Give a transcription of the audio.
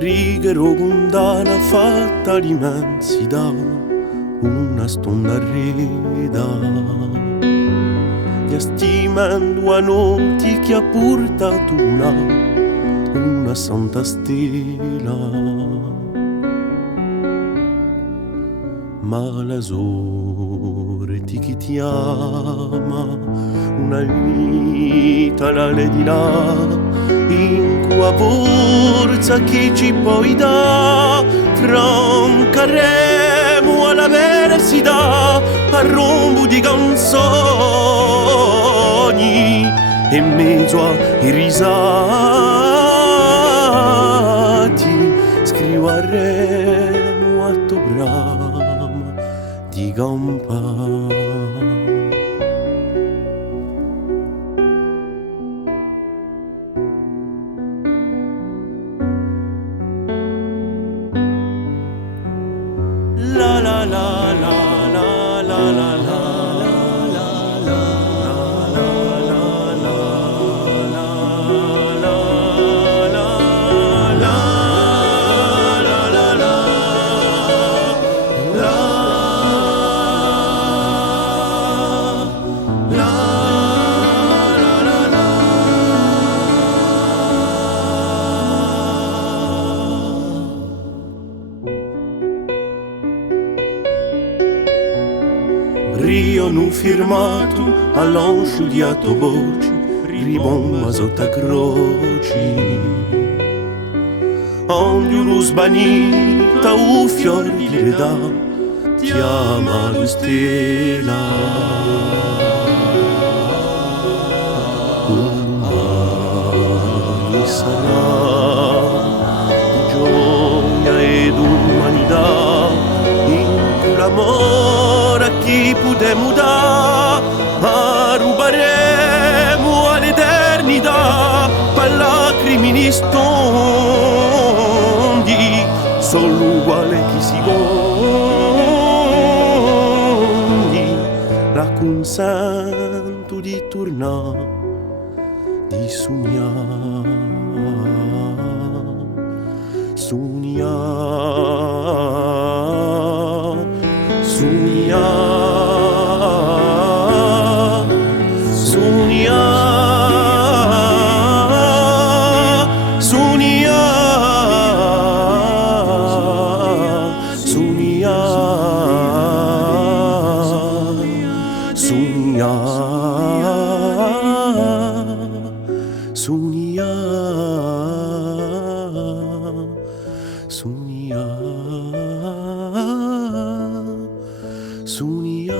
righe gundana fatta l'immensità, una stonda reda gli stimando a noti che ha portato una santa stella, ma la sorte che ti ama una vita la di là, in cua forza che ci puoi dà, francaremo alla verità a rombo di canzoni in mezzo ai risati scriveremo a tuo brama di campana. La la la la la la la la. Rio nu firmato all'oncio di atto voci, ribomba sotto a croci. Ogni uno sbanita un fiore di redà, chiama lo stella. Umani sarà di gioia ed umanità, in l'amore a chi potremo dare, ma ruberemo all'eternità per lacrimi stondi, solo uguale chi si gondi, la consento di tornare, di sognare, sognare, sognare. Sunia